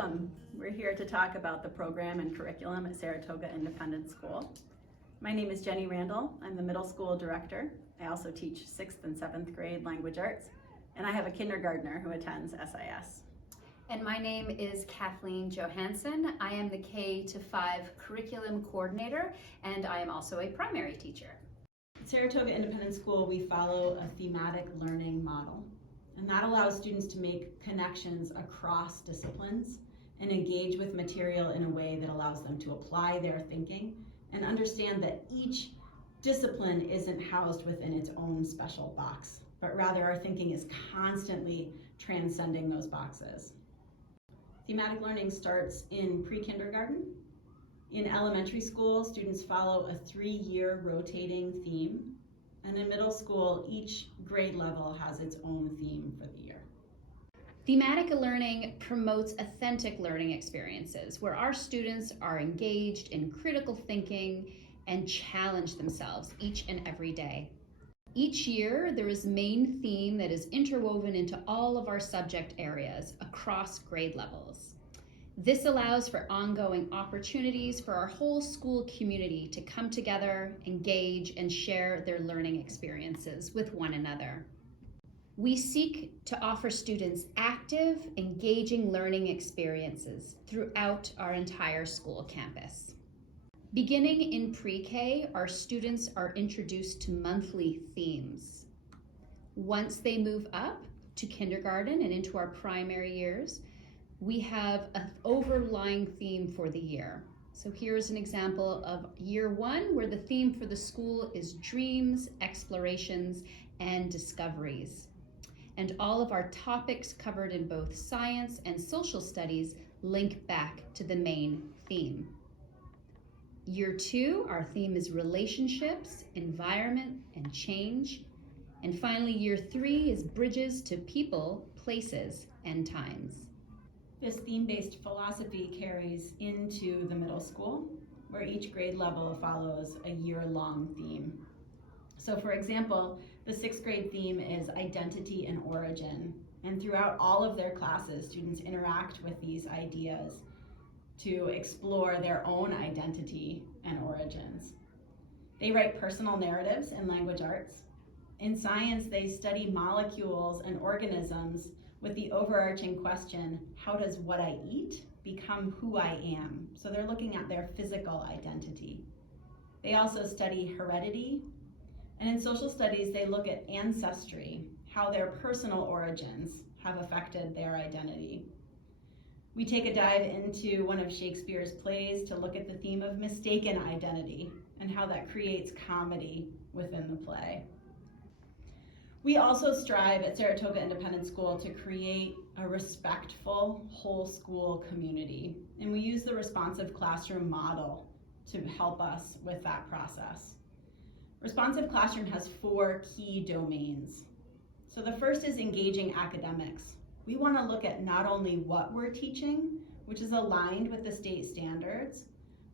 Welcome. We're here to talk about the program and curriculum at Saratoga Independent School. My name is Jenny Randall. I'm the middle school director. I also teach 6th and 7th grade language arts, and I have a kindergartner who attends SIS. And my name is Kathleen Johansson. I am the K-5 curriculum coordinator, and I am also a primary teacher. At Saratoga Independent School, we follow a thematic learning model, and that allows students to make connections across disciplines and engage with material in a way that allows them to apply their thinking and understand that each discipline isn't housed within its own special box, but rather our thinking is constantly transcending those boxes. Thematic learning starts in pre-kindergarten. In elementary school, students follow a 3-year rotating theme. And in middle school, each grade level has its own theme for the year. Thematic learning promotes authentic learning experiences where our students are engaged in critical thinking and challenge themselves each and every day. Each year, there is a main theme that is interwoven into all of our subject areas across grade levels. This allows for ongoing opportunities for our whole school community to come together, engage, and share their learning experiences with one another. We seek to offer students active, engaging learning experiences throughout our entire school campus. Beginning in pre-K, our students are introduced to monthly themes. Once they move up to kindergarten and into our primary years, we have an overlying theme for the year. So here's an example of year 1, where the theme for the school is dreams, explorations, and discoveries. And all of our topics covered in both science and social studies link back to the main theme. Year 2, our theme is relationships, environment, and change. And finally, year 3 is bridges to people, places, and times. This theme-based philosophy carries into the middle school, where each grade level follows a year-long theme. So for example, the 6th grade theme is identity and origin. And throughout all of their classes, students interact with these ideas to explore their own identity and origins. They write personal narratives in language arts. In science, they study molecules and organisms with the overarching question, how does what I eat become who I am? So they're looking at their physical identity. They also study heredity. And in social studies, they look at ancestry, how their personal origins have affected their identity. We take a dive into one of Shakespeare's plays to look at the theme of mistaken identity and how that creates comedy within the play. We also strive at Saratoga Independent School to create a respectful whole school community, and we use the responsive classroom model to help us with that process. Responsive classroom has 4 key domains. So the first is engaging academics. We want to look at not only what we're teaching, which is aligned with the state standards,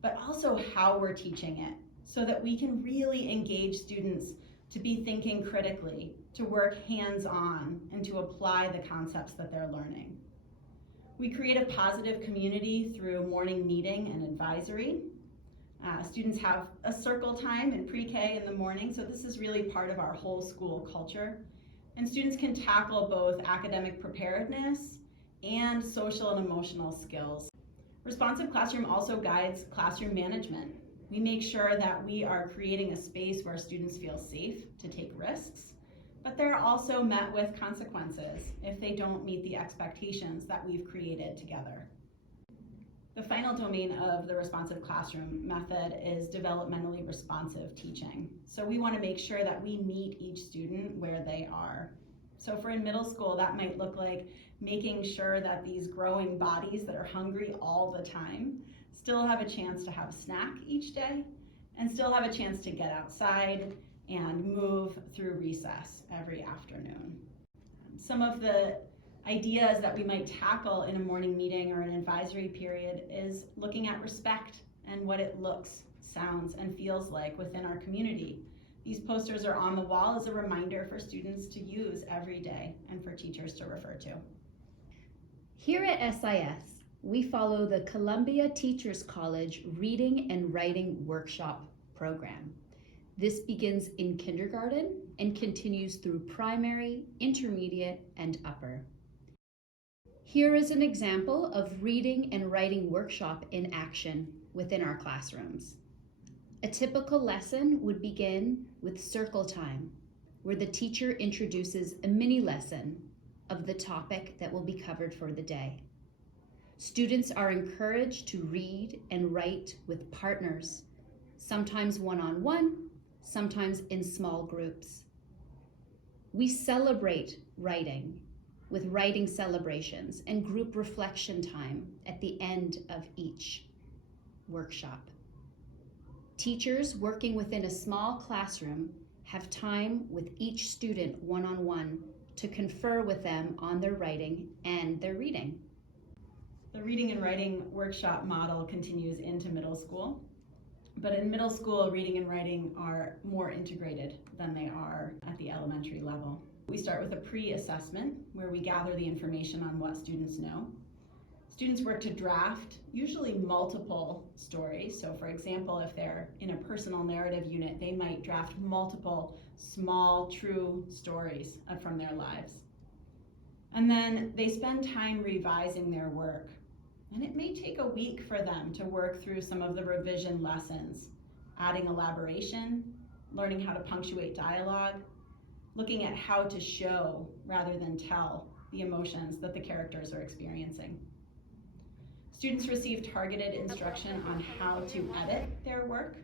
but also how we're teaching it, so that we can really engage students to be thinking critically, to work hands-on, and to apply the concepts that they're learning. We create a positive community through morning meeting and advisory. Students have a circle time in pre-K in the morning, so this is really part of our whole school culture. And students can tackle both academic preparedness and social and emotional skills. Responsive classroom also guides classroom management. We make sure that we are creating a space where students feel safe to take risks, but they're also met with consequences if they don't meet the expectations that we've created together. The final domain of the responsive classroom method is developmentally responsive teaching. So we want to make sure that we meet each student where they are. So for in middle school, that might look like making sure that these growing bodies that are hungry all the time still have a chance to have a snack each day and still have a chance to get outside and move through recess every afternoon. Some of the ideas that we might tackle in a morning meeting or an advisory period is looking at respect and what it looks, sounds, and feels like within our community. These posters are on the wall as a reminder for students to use every day and for teachers to refer to. Here at SIS, we follow the Columbia Teachers College Reading and Writing Workshop program. This begins in kindergarten and continues through primary, intermediate, and upper. Here is an example of reading and writing workshop in action within our classrooms. A typical lesson would begin with circle time, where the teacher introduces a mini lesson of the topic that will be covered for the day. Students are encouraged to read and write with partners, sometimes one-on-one, sometimes in small groups. We celebrate writing with writing celebrations and group reflection time at the end of each workshop. Teachers working within a small classroom have time with each student one-on-one to confer with them on their writing and their reading. The reading and writing workshop model continues into middle school, but in middle school, reading and writing are more integrated than they are at the elementary level. We start with a pre-assessment where we gather the information on what students know. Students work to draft usually multiple stories. So for example, if they're in a personal narrative unit, they might draft multiple small true stories from their lives. And then they spend time revising their work. And it may take a week for them to work through some of the revision lessons, adding elaboration, learning how to punctuate dialogue, looking at how to show rather than tell the emotions that the characters are experiencing. Students receive targeted instruction on how to edit their work.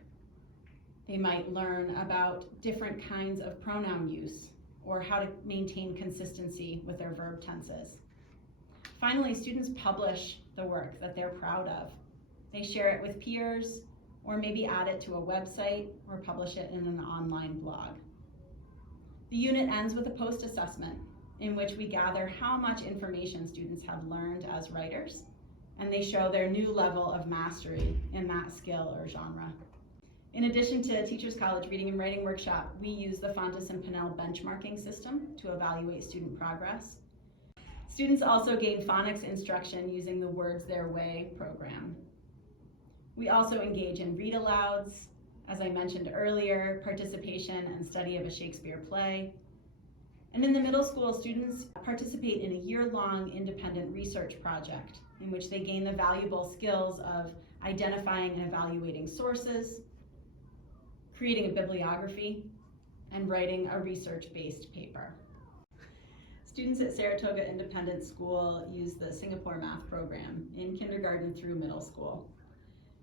They might learn about different kinds of pronoun use or how to maintain consistency with their verb tenses. Finally, students publish the work that they're proud of. They share it with peers or maybe add it to a website or publish it in an online blog. The unit ends with a post-assessment in which we gather how much information students have learned as writers, and they show their new level of mastery in that skill or genre. In addition to Teachers College Reading and Writing Workshop, we use the Fontes and Pinnell benchmarking system to evaluate student progress. Students also gain phonics instruction using the Words Their Way program. We also engage in read-alouds, as I mentioned earlier, participation and study of a Shakespeare play. And in the middle school, students participate in a year-long independent research project in which they gain the valuable skills of identifying and evaluating sources, creating a bibliography, and writing a research-based paper. Students at Saratoga Independent School use the Singapore Math program in kindergarten through middle school.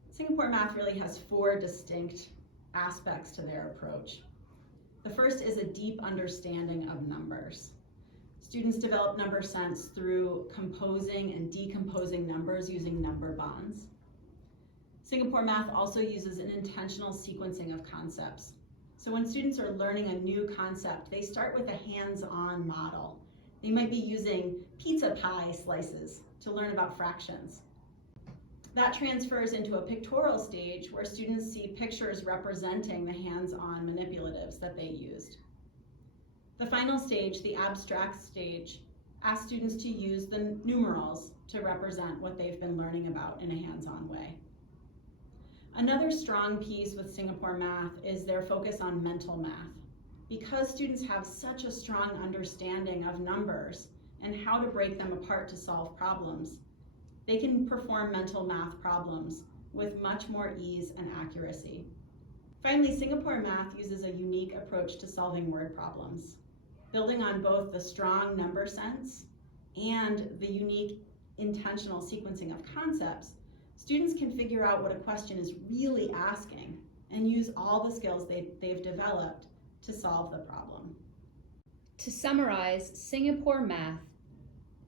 Singapore Math really has 4 distinct aspects to their approach. The first is a deep understanding of numbers. Students develop number sense through composing and decomposing numbers using number bonds. Singapore Math also uses an intentional sequencing of concepts. So when students are learning a new concept, they start with a hands-on model. They might be using pizza pie slices to learn about fractions. That transfers into a pictorial stage where students see pictures representing the hands-on manipulatives that they used. The final stage, the abstract stage, asks students to use the numerals to represent what they've been learning about in a hands-on way. Another strong piece with Singapore Math is their focus on mental math. Because students have such a strong understanding of numbers and how to break them apart to solve problems, they can perform mental math problems with much more ease and accuracy. Finally, Singapore Math uses a unique approach to solving word problems. Building on both the strong number sense and the unique intentional sequencing of concepts, students can figure out what a question is really asking and use all the skills they've developed to solve the problem. To summarize, Singapore Math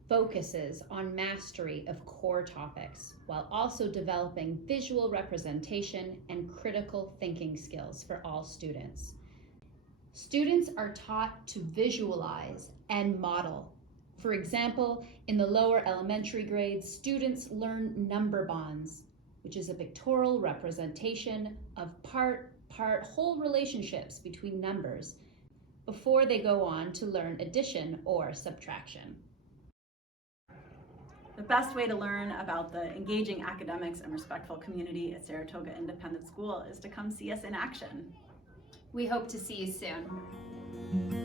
focuses on mastery of core topics while also developing visual representation and critical thinking skills for all students. Students are taught to visualize and model. For example, in the lower elementary grades, students learn number bonds, which is a pictorial representation of whole relationships between numbers before they go on to learn addition or subtraction. The The best way to learn about the engaging academics and respectful community at Saratoga Independent School is to come see us in action. We hope to see you soon.